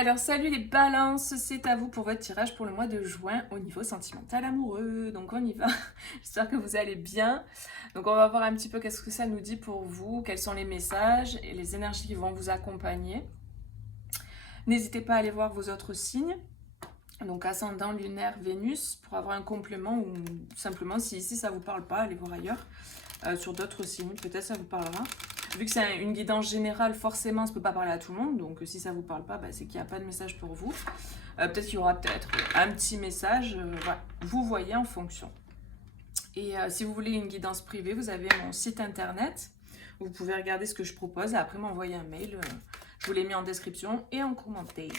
Alors salut les balances, c'est à vous pour votre tirage pour le mois de juin au niveau sentimental amoureux. Donc on y va, j'espère que vous allez bien. Donc on va voir un petit peu qu'est-ce que ça nous dit pour vous, quels sont les messages et les énergies qui vont vous accompagner. N'hésitez pas à aller voir vos autres signes, donc ascendant, lunaire, Vénus, pour avoir un complément ou simplement si ici ça vous parle pas, allez voir ailleurs. Sur d'autres signes, peut-être ça vous parlera. Vu que c'est une guidance générale, forcément, ça ne peut pas parler à tout le monde. Donc, si ça ne vous parle pas, bah, c'est qu'il n'y a pas de message pour vous. Peut-être qu'il y aura peut-être un petit message. Voilà. Vous voyez en fonction. Et si vous voulez une guidance privée, vous avez mon site internet. Vous pouvez regarder ce que je propose et après m'envoyer un mail. Je vous l'ai mis en description et en commentaire.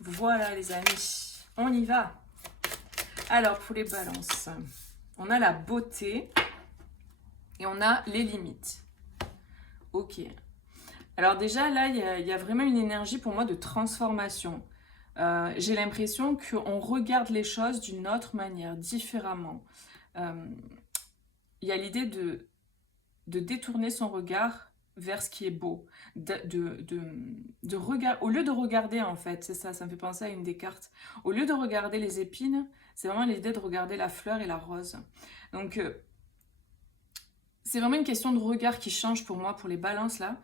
Voilà, les amis. On y va. Alors, pour les balances, on a la beauté et on a les limites. Ok. Alors déjà, là, il y a vraiment une énergie pour moi de transformation. J'ai l'impression qu'on regarde les choses d'une autre manière, différemment. Euh, Il y a l'idée de détourner son regard vers ce qui est beau. Au lieu de regarder, en fait, c'est ça, ça me fait penser à une des cartes. Au lieu de regarder les épines, c'est vraiment l'idée de regarder la fleur et la rose. Donc, c'est vraiment une question de regard qui change pour moi, pour les balances là.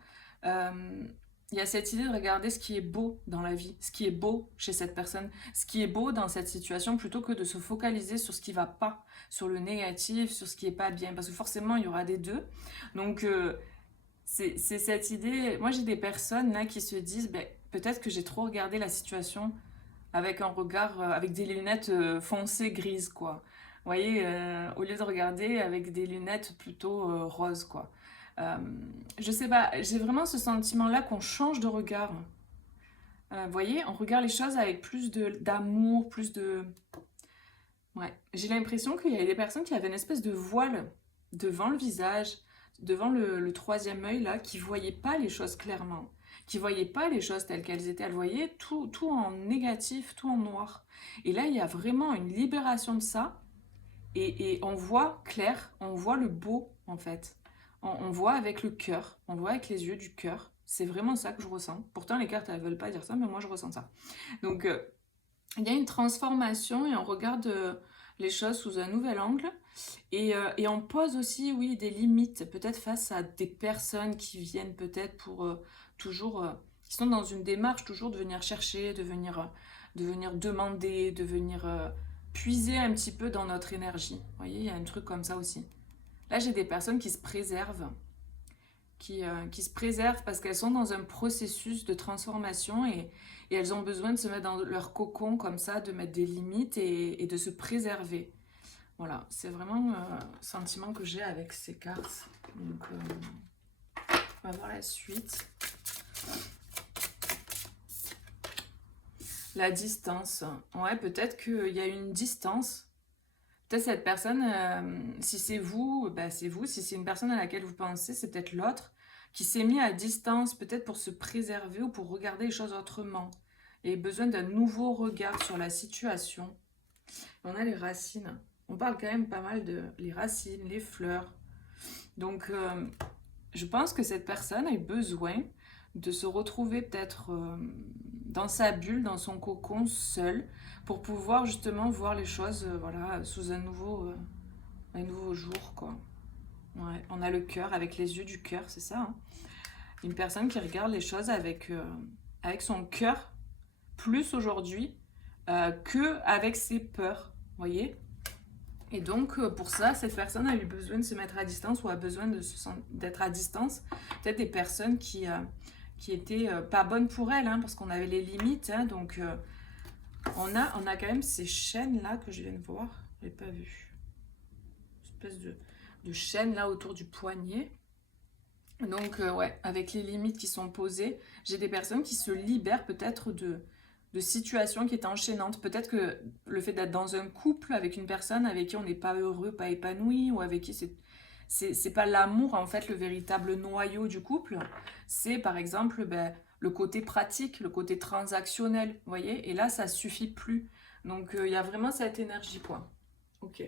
Il y a cette idée de regarder ce qui est beau dans la vie, ce qui est beau chez cette personne, ce qui est beau dans cette situation, plutôt que de se focaliser sur ce qui va pas, sur le négatif, sur ce qui est pas bien, parce que forcément il y aura des deux. Donc c'est cette idée. Moi j'ai des personnes là qui se disent, ben, peut-être que j'ai trop regardé la situation avec un regard, avec des lunettes foncées grises, quoi. Vous voyez, au lieu de regarder avec des lunettes plutôt roses, quoi. Euh, je sais pas, j'ai vraiment ce sentiment-là qu'on change de regard. Vous voyez, on regarde les choses avec plus d'amour, plus de... Ouais, j'ai l'impression qu'il y avait des personnes qui avaient une espèce de voile devant le visage, devant le troisième œil, là, qui voyaient pas les choses clairement, qui voyaient pas les choses telles qu'elles étaient. Elles voyaient tout en négatif, tout en noir. Et là, il y a vraiment une libération de ça, et on voit clair, on voit le beau, en fait. On voit avec le cœur, on voit avec les yeux du cœur. C'est vraiment ça que je ressens. Pourtant, les cartes, elles veulent pas dire ça, mais moi, je ressens ça. Donc, il y a une transformation et on regarde les choses sous un nouvel angle. Et on pose aussi, oui, des limites, peut-être face à des personnes qui viennent peut-être pour toujours, qui sont dans une démarche toujours de venir chercher, de venir demander, de venir puiser un petit peu dans notre énergie. Vous voyez, il y a un truc comme ça aussi. Là, j'ai des personnes qui se préservent, qui se préservent parce qu'elles sont dans un processus de transformation et elles ont besoin de se mettre dans leur cocon comme ça, de mettre des limites et de se préserver. Voilà, c'est vraiment le sentiment que j'ai avec ces cartes. Donc, on va voir la suite. La distance. Ouais, peut-être qu'il y a une distance. Peut-être cette personne, si c'est vous, bah c'est vous. Si c'est une personne à laquelle vous pensez, c'est peut-être l'autre qui s'est mis à distance, peut-être pour se préserver ou pour regarder les choses autrement. Et besoin d'un nouveau regard sur la situation. On a les racines. On parle quand même pas mal de les racines, les fleurs. Donc, je pense que cette personne a besoin de se retrouver peut-être dans sa bulle, dans son cocon, seule, pour pouvoir justement voir les choses voilà, sous un nouveau jour, quoi. Ouais, on a le cœur, avec les yeux du cœur, c'est ça, hein. Une personne qui regarde les choses avec son cœur, plus aujourd'hui, que avec ses peurs, vous voyez. Et donc, pour ça, cette personne a eu besoin de se mettre à distance ou a besoin d'être à distance. Peut-être des personnes qui étaient pas bonnes pour elle, hein, parce qu'on avait les limites. Hein, donc, on a quand même ces chaînes-là que je viens de voir. Je l'ai pas vu. Une espèce de chaîne là autour du poignet. Donc, ouais, avec les limites qui sont posées, j'ai des personnes qui se libèrent peut-être de situations qui étaient enchaînantes. Peut-être que le fait d'être dans un couple avec une personne avec qui on n'est pas heureux, pas épanoui, ou avec qui c'est pas l'amour en fait le véritable noyau du couple. C'est par exemple ben, le côté pratique, le côté transactionnel, vous voyez. Et là, ça suffit plus. Donc, il y a vraiment cette énergie, quoi. Ok.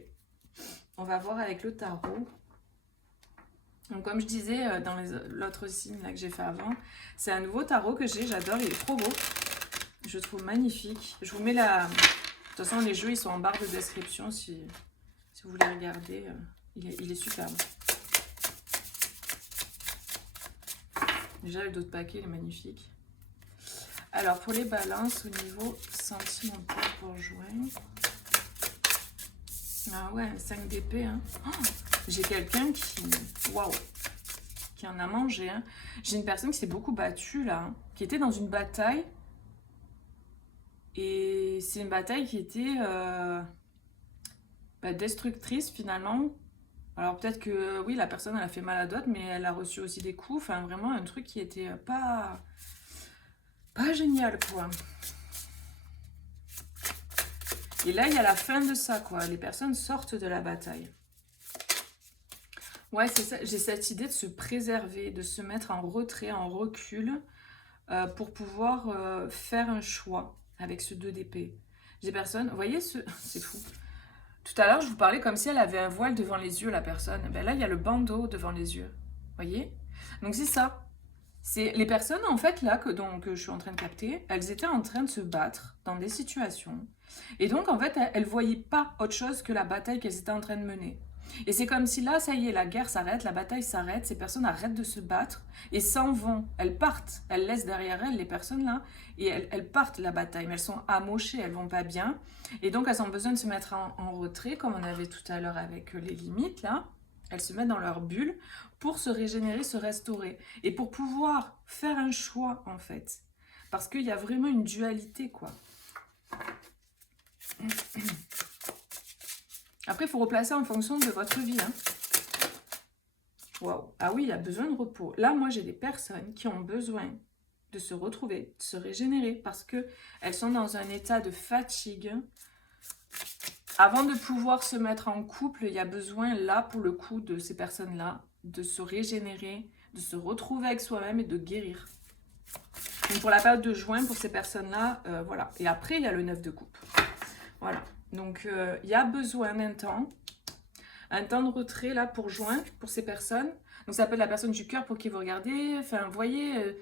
On va voir avec le tarot. Donc, comme je disais dans l'autre signe là, que j'ai fait avant, c'est un nouveau tarot que j'ai, j'adore, il est trop beau. Je trouve magnifique. Je vous mets la... De toute façon, les jeux, ils sont en barre de description si vous voulez regarder. Il est superbe. Déjà, d'autres paquets, il est magnifique. Alors, pour les balances, au niveau sentimental pour jouer... Ah ouais, 5 d'épée. Hein. Oh, j'ai quelqu'un qui... Waouh, qui en a mangé. Hein. J'ai une personne qui s'est beaucoup battue, là. Hein, qui était dans une bataille. Et c'est une bataille qui était destructrice, finalement. Alors peut-être que, oui, la personne, elle a fait mal à d'autres, mais elle a reçu aussi des coups. Enfin, vraiment un truc qui était pas génial, quoi. Et là, il y a la fin de ça, quoi. Les personnes sortent de la bataille. Ouais, c'est ça. J'ai cette idée de se préserver, de se mettre en retrait, en recul, pour pouvoir faire un choix avec ce 2 d'épée. J'ai personne... Vous voyez, c'est fou. Tout à l'heure, je vous parlais comme si elle avait un voile devant les yeux, la personne. Ben là, il y a le bandeau devant les yeux. Vous voyez? Donc c'est ça. C'est les personnes, en fait, là, que je suis en train de capter, elles étaient en train de se battre dans des situations. Et donc, en fait, elles ne voyaient pas autre chose que la bataille qu'elles étaient en train de mener. Et c'est comme si là, ça y est, la guerre s'arrête, la bataille s'arrête, ces personnes arrêtent de se battre et s'en vont. Elles partent, elles laissent derrière elles les personnes là et elles partent la bataille, mais elles sont amochées, elles vont pas bien. Et donc, elles ont besoin de se mettre en retrait, comme on avait tout à l'heure avec les limites là. Elles se mettent dans leur bulle pour se régénérer, se restaurer. Et pour pouvoir faire un choix, en fait. Parce qu'il y a vraiment une dualité, quoi. Après, il faut replacer en fonction de votre vie. Hein. Waouh. Ah oui, il y a besoin de repos. Là, moi, j'ai des personnes qui ont besoin de se retrouver, de se régénérer, parce qu'elles sont dans un état de fatigue. Avant de pouvoir se mettre en couple, il y a besoin, là, pour le coup, de ces personnes-là, de se régénérer, de se retrouver avec soi-même et de guérir. Donc, pour la période de juin, pour ces personnes-là, voilà. Et après, il y a le 9 de coupe. Voilà. Donc, il y a besoin d'un temps de retrait, là, pour juin, pour ces personnes. Donc, ça peut être la personne du cœur pour qui vous regardez. Enfin, vous voyez,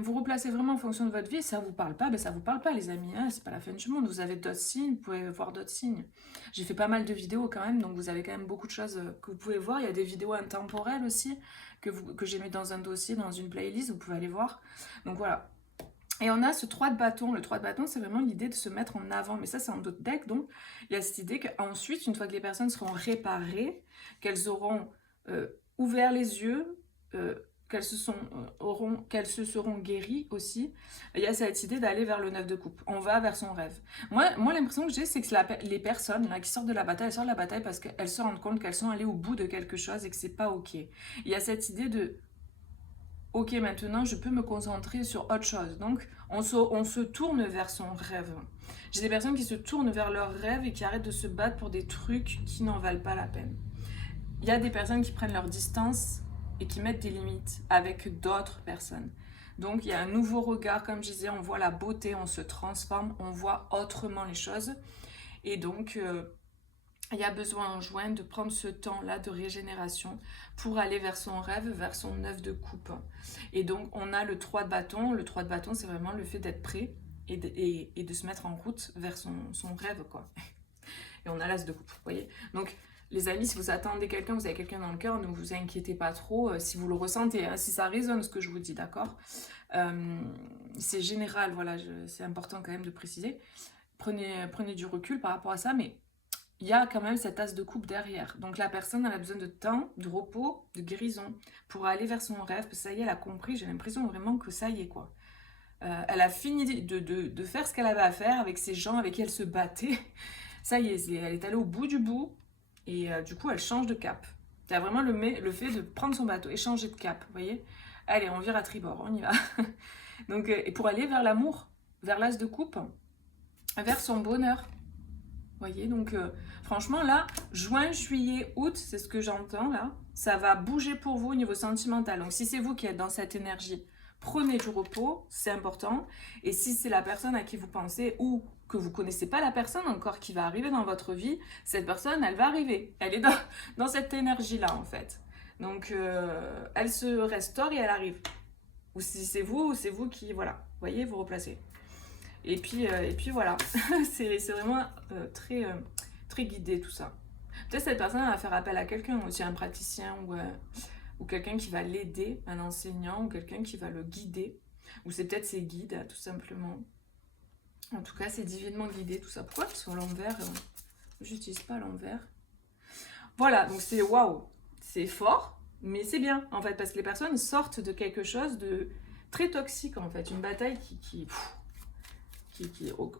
vous replacez vraiment en fonction de votre vie. Ça vous parle pas, ben ça vous parle pas, les amis. Hein, c'est pas la fin du monde. Vous avez d'autres signes, vous pouvez voir d'autres signes. J'ai fait pas mal de vidéos quand même, donc vous avez quand même beaucoup de choses que vous pouvez voir. Il y a des vidéos intemporelles aussi que j'ai mis dans un dossier, dans une playlist. Vous pouvez aller voir. Donc, voilà. Et on a ce 3 de bâton. Le 3 de bâton, c'est vraiment l'idée de se mettre en avant. Mais ça, c'est un autre deck. Donc, il y a cette idée qu'ensuite, une fois que les personnes seront réparées, qu'elles auront ouvert les yeux, qu'elles se seront guéries aussi, il y a cette idée d'aller vers le 9 de coupe. On va vers son rêve. Moi l'impression que j'ai, c'est que les personnes là, qui sortent de la bataille, elles sortent de la bataille parce qu'elles se rendent compte qu'elles sont allées au bout de quelque chose et que c'est pas OK. Il y a cette idée de... Ok, maintenant je peux me concentrer sur autre chose. Donc on se tourne vers son rêve. J'ai des personnes qui se tournent vers leur rêve et qui arrêtent de se battre pour des trucs qui n'en valent pas la peine. Il y a des personnes qui prennent leur distance et qui mettent des limites avec d'autres personnes. Donc il y a un nouveau regard, comme je disais, on voit la beauté, on se transforme, on voit autrement les choses. Et donc... il y a besoin en juin de prendre ce temps-là de régénération pour aller vers son rêve, vers son 9 de coupe. Et donc, on a le 3 de bâton. Le 3 de bâton, c'est vraiment le fait d'être prêt et de se mettre en route vers son rêve, quoi. Et on a l'as de coupe, vous voyez. Donc, les amis, si vous attendez quelqu'un, vous avez quelqu'un dans le cœur, ne vous inquiétez pas trop si vous le ressentez, hein, si ça résonne ce que je vous dis, d'accord. C'est général, voilà, c'est important quand même de préciser. Prenez du recul par rapport à ça, mais... il y a quand même cette as de coupe derrière. Donc la personne, elle a besoin de temps, de repos, de guérison pour aller vers son rêve. Parce que ça y est, elle a compris. J'ai l'impression vraiment que ça y est, quoi. Elle a fini de faire ce qu'elle avait à faire avec ces gens avec qui elle se battait. Ça y est, elle est allée au bout du bout. Et du coup, elle change de cap. Il y a vraiment le fait de prendre son bateau et changer de cap, vous voyez. Allez, on vire à tribord, on y va. Donc, et pour aller vers l'amour, vers l'as de coupe, vers son bonheur. Voyez, donc franchement là, juin, juillet, août, c'est ce que j'entends là, ça va bouger pour vous au niveau sentimental. Donc si c'est vous qui êtes dans cette énergie, prenez du repos, c'est important. Et si c'est la personne à qui vous pensez ou que vous connaissez pas la personne encore qui va arriver dans votre vie, cette personne, elle va arriver. Elle est dans cette énergie-là en fait. Donc elle se restaure et elle arrive. Ou si c'est vous qui, voilà, voyez, vous replacez. Et puis voilà, c'est vraiment très guidé tout ça. Peut-être cette personne va faire appel à quelqu'un aussi, un praticien ou quelqu'un qui va l'aider, un enseignant ou quelqu'un qui va le guider. Ou c'est peut-être ses guides, tout simplement. En tout cas, c'est divinement guidé tout ça. Pourquoi sur l'envers j'utilise pas l'envers. Voilà, donc c'est waouh, c'est fort, mais c'est bien en fait, parce que les personnes sortent de quelque chose de très toxique en fait, une bataille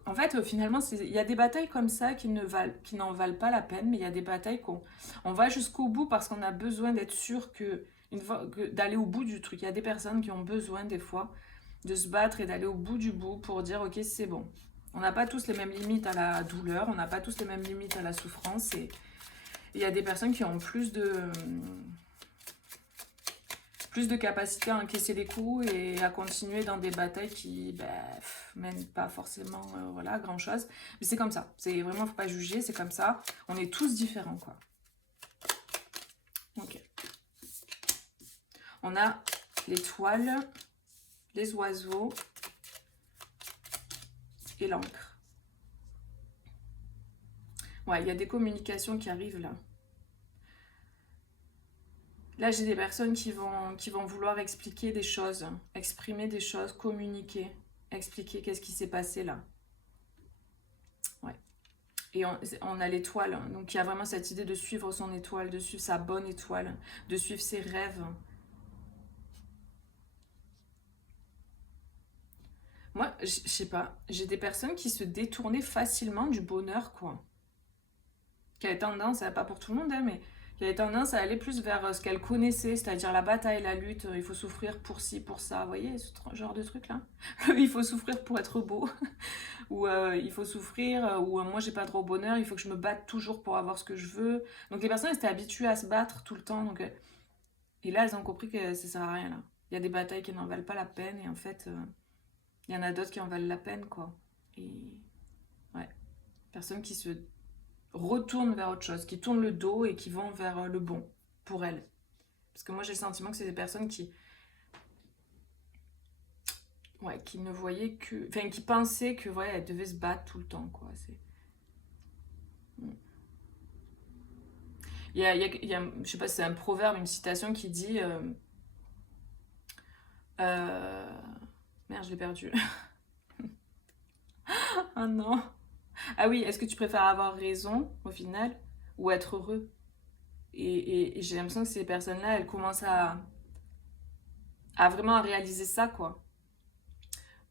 en fait, finalement, il y a des batailles comme ça qui n'en valent pas la peine, mais il y a des batailles on va jusqu'au bout parce qu'on a besoin d'être sûr d'aller au bout du truc. Il y a des personnes qui ont besoin des fois de se battre et d'aller au bout du bout pour dire ok, c'est bon. On n'a pas tous les mêmes limites à la douleur, on n'a pas tous les mêmes limites à la souffrance, et il y a des personnes qui ont plus de capacité à encaisser les coups et à continuer dans des batailles qui mènent pas forcément voilà, à grand chose. Mais c'est comme ça. C'est vraiment, faut pas juger, c'est comme ça. On est tous différents, quoi. Ok. On a l'étoile, les oiseaux et l'encre. Ouais, il y a des communications qui arrivent là. Là, j'ai des personnes qui vont vouloir expliquer des choses, exprimer des choses, communiquer, expliquer qu'est-ce qui s'est passé là. Ouais. Et on a l'étoile, donc il y a vraiment cette idée de suivre son étoile, de suivre sa bonne étoile, de suivre ses rêves. Moi, je sais pas, j'ai des personnes qui se détournaient facilement du bonheur, quoi. Qui avait tendance, pas pour tout le monde, hein, mais qui avait tendance à aller plus vers ce qu'elle connaissait, c'est-à-dire la bataille, la lutte, il faut souffrir pour ci, pour ça, vous voyez, ce genre de truc-là. Il faut souffrir pour être beau, ou il faut souffrir, ou moi j'ai pas droit au bonheur, il faut que je me batte toujours pour avoir ce que je veux. Donc les personnes étaient habituées à se battre tout le temps, donc, et là elles ont compris que ça sert à rien, là. Il y a des batailles qui n'en valent pas la peine, et en fait, il y en a d'autres qui en valent la peine, quoi. Et ouais, personnes qui se retournent vers autre chose, qui tournent le dos et qui vont vers le bon pour elles. Parce que moi j'ai le sentiment que c'est des personnes qui ne voyaient que... Enfin, qui pensaient que ouais, elles devaient se battre tout le temps, quoi. Je sais pas si c'est un proverbe, une citation qui dit... Merde, je l'ai perdu. Ah non. Ah oui, est-ce que tu préfères avoir raison au final ou être heureux? Et j'ai l'impression que ces personnes-là, elles commencent à vraiment à réaliser ça, quoi.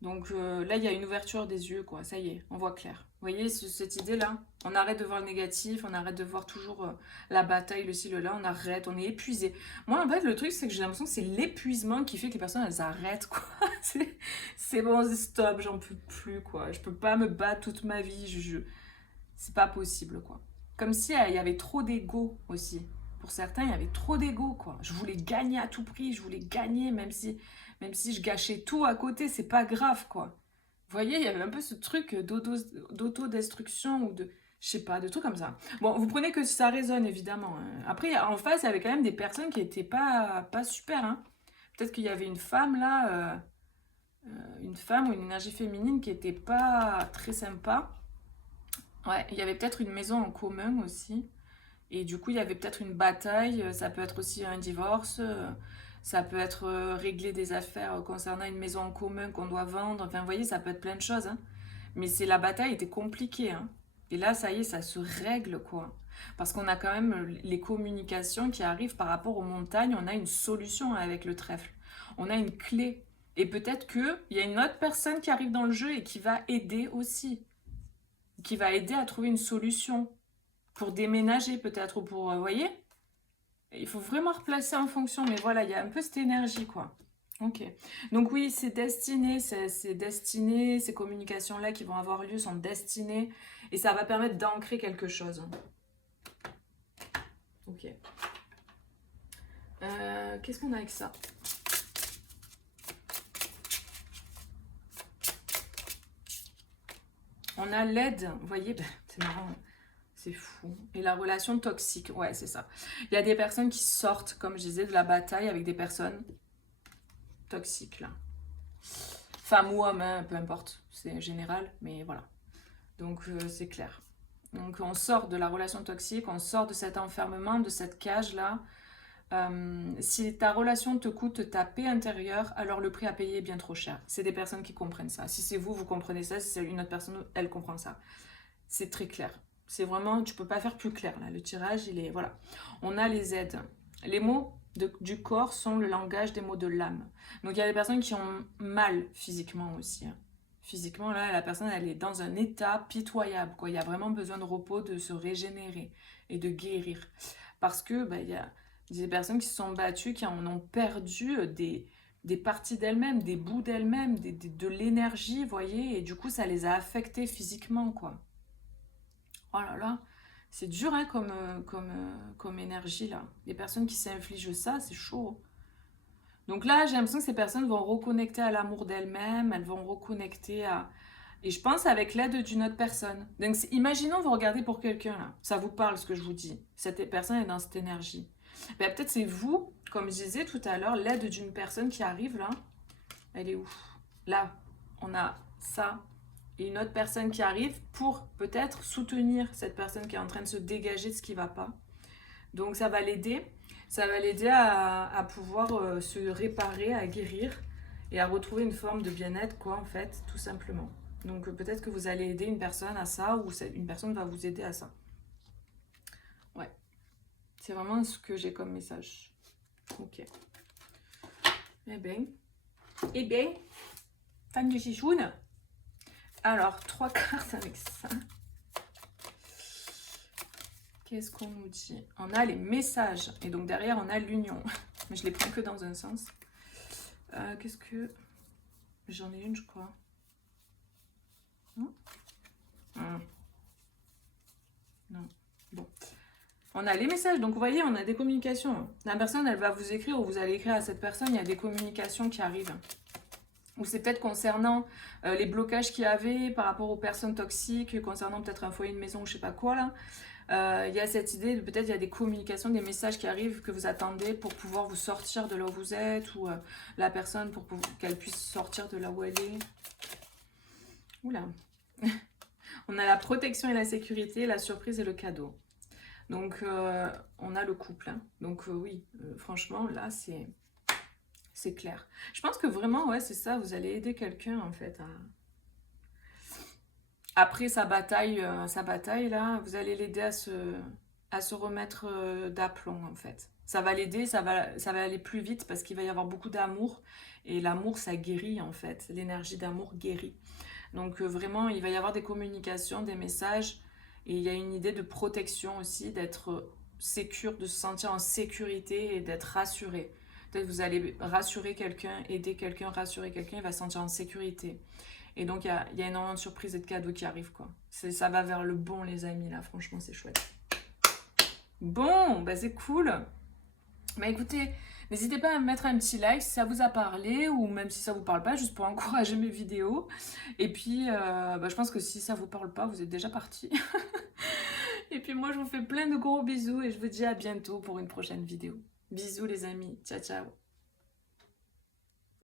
Donc là, il y a une ouverture des yeux, quoi. Ça y est, on voit clair. Vous voyez, cette idée-là, on arrête de voir le négatif, on arrête de voir toujours la bataille, le ci, le là, on arrête, on est épuisé. Moi, en fait, le truc, c'est que j'ai l'impression que c'est l'épuisement qui fait que les personnes, elles arrêtent, quoi. C'est bon, stop, j'en peux plus, quoi. Je peux pas me battre toute ma vie, c'est pas possible, quoi. Comme si il y avait trop d'ego aussi. Pour certains, il y avait trop d'ego, quoi. Je voulais gagner à tout prix, je voulais gagner, même si je gâchais tout à côté, c'est pas grave, quoi. Vous voyez, il y avait un peu ce truc d'autodestruction ou je sais pas, de trucs comme ça. Bon, vous prenez que si ça résonne, évidemment, hein. Après, en face, il y avait quand même des personnes qui étaient pas super, hein. Peut-être qu'il y avait une femme, là, une femme ou une énergie féminine qui était pas très sympa. Ouais, il y avait peut-être une maison en commun aussi. Et du coup, il y avait peut-être une bataille. Ça peut être aussi un divorce. Ça peut être régler des affaires concernant une maison en commun qu'on doit vendre. Enfin, vous voyez, ça peut être plein de choses, hein. Mais la bataille était compliquée, hein. Et là, ça y est, ça se règle, quoi. Parce qu'on a quand même les communications qui arrivent par rapport aux montagnes. On a une solution avec le trèfle. On a une clé. Et peut-être qu'il y a une autre personne qui arrive dans le jeu et qui va aider aussi. Qui va aider à trouver une solution. Pour déménager peut-être, ou pour... Vous voyez? Il faut vraiment replacer en fonction. Mais voilà, il y a un peu cette énergie, quoi. Ok. Donc oui, c'est destiné, ces communications-là qui vont avoir lieu sont destinées. Et ça va permettre d'ancrer quelque chose. Ok. Qu'est-ce qu'on a avec ça? On a l'aide, vous voyez, c'est marrant, c'est fou. Et la relation toxique, ouais, c'est ça. Il y a des personnes qui sortent, comme je disais, de la bataille avec des personnes toxiques, là. Femme ou homme, hein, peu importe, c'est général, mais voilà. Donc c'est clair. Donc on sort de la relation toxique, on sort de cet enfermement, de cette cage-là. Si ta relation te coûte ta paix intérieure, alors le prix à payer est bien trop cher. C'est des personnes qui comprennent ça. Si c'est vous, vous comprenez ça. Si c'est une autre personne, elle comprend ça. C'est très clair. C'est vraiment, tu peux pas faire plus clair là. Le tirage, il est, voilà. On a les aides. Les mots du corps sont le langage des mots de l'âme. Donc il y a des personnes qui ont mal physiquement aussi, hein. Physiquement, là, la personne, elle est dans un état pitoyable, quoi. Il y a vraiment besoin de repos, de se régénérer et de guérir. Parce que, il y a des personnes qui se sont battues, qui en ont perdu des parties d'elles-mêmes, des bouts d'elles-mêmes, de l'énergie, vous voyez, et du coup, ça les a affectées physiquement, quoi. Oh là là, c'est dur, hein, comme énergie, là. Les personnes qui s'infligent ça, c'est chaud. Donc là, j'ai l'impression que ces personnes vont reconnecter à l'amour d'elles-mêmes, elles vont reconnecter à... Et je pense avec l'aide d'une autre personne. Donc imaginons vous regardez pour quelqu'un là, ça vous parle ce que je vous dis. Cette personne est dans cette énergie. Ben, peut-être c'est vous, comme je disais tout à l'heure, l'aide d'une personne qui arrive là. Elle est où? Là, on a ça. Et une autre personne qui arrive pour peut-être soutenir cette personne qui est en train de se dégager de ce qui ne va pas. Donc ça va l'aider. Ça va l'aider à pouvoir se réparer, à guérir et à retrouver une forme de bien-être, quoi, en fait, tout simplement. Donc peut-être que vous allez aider une personne à ça ou une personne va vous aider à ça. Ouais. C'est vraiment ce que j'ai comme message. Ok. Eh bien, fan de chichoune. Alors, 3 cartes avec ça. Qu'est-ce qu'on nous dit? On a les messages. Et donc derrière, on a l'union. Mais je les prends que dans un sens. Qu'est-ce que... J'en ai une, je crois. Non. Bon. On a les messages. Donc, vous voyez, on a des communications. La personne, elle va vous écrire ou vous allez écrire à cette personne. Il y a des communications qui arrivent. Ou c'est peut-être concernant les blocages qu'il y avait par rapport aux personnes toxiques, concernant peut-être un foyer, une maison, je sais pas quoi, là. Il y a cette idée de peut-être il y a des communications, des messages qui arrivent que vous attendez pour pouvoir vous sortir de là où vous êtes ou la personne pour qu'elle puisse sortir de là où elle est. Oula. On a la protection et la sécurité, la surprise et le cadeau. Donc on a le couple. Hein. Donc oui, franchement là c'est clair. Je pense que vraiment ouais c'est ça, vous allez aider quelqu'un en fait à... Après sa bataille là, vous allez l'aider à se remettre d'aplomb en fait. Ça va l'aider, ça va aller plus vite parce qu'il va y avoir beaucoup d'amour. Et l'amour, ça guérit en fait. L'énergie d'amour guérit. Donc vraiment, il va y avoir des communications, des messages. Et il y a une idée de protection aussi, d'être sécure, de se sentir en sécurité et d'être rassuré. Peut-être que vous allez rassurer quelqu'un, aider quelqu'un, rassurer quelqu'un, il va se sentir en sécurité. Et donc, il y a énormément de surprises et de cadeaux qui arrivent, quoi. Ça va vers le bon, les amis, là. Franchement, c'est chouette. Bon, bah c'est cool. Bah écoutez, n'hésitez pas à me mettre un petit like si ça vous a parlé, ou même si ça vous parle pas, juste pour encourager mes vidéos. Et puis, je pense que si ça vous parle pas, vous êtes déjà parti. Et puis moi, je vous fais plein de gros bisous et je vous dis à bientôt pour une prochaine vidéo. Bisous, les amis. Ciao, ciao.